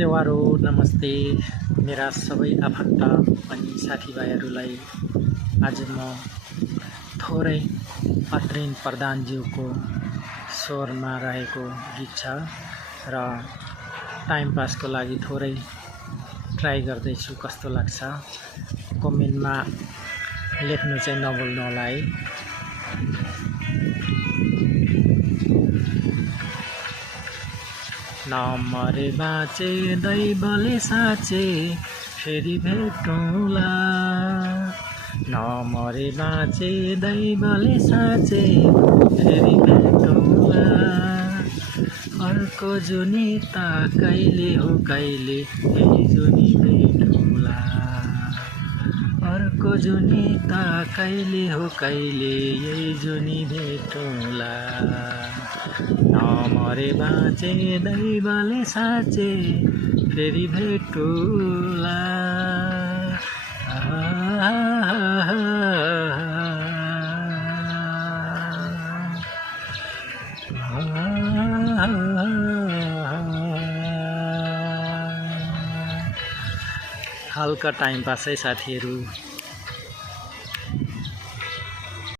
सेवारो नमस्ते मेरा सबै आफन्त अनि साथीभाइहरूलाई आज म थोरै अत्रिन प्रधानज्यूको स्वरमा रहेको गीत छ र टाइम पासको लागि थोरै ट्राई गर्दैछु कस्तो लाग्छ कमेन्टमा लेख्नु चाहिँ नभुल्नु होला है। नमरे बाँचे दैवले साँचे फेरि भेटौँला, नमरे बाँचे दैवले साँचे फेरि भेटौँला, अर्को जुनी त कहिले हो कहिले यही जुनी भेटौँला, अर्को जुनी त कहिले हो कहिले यही जुनी भेटौँला, नमरे बाँचे दैवले साँचे फेरि भेटौँला। हल्का टाइम पास है साथीहरू।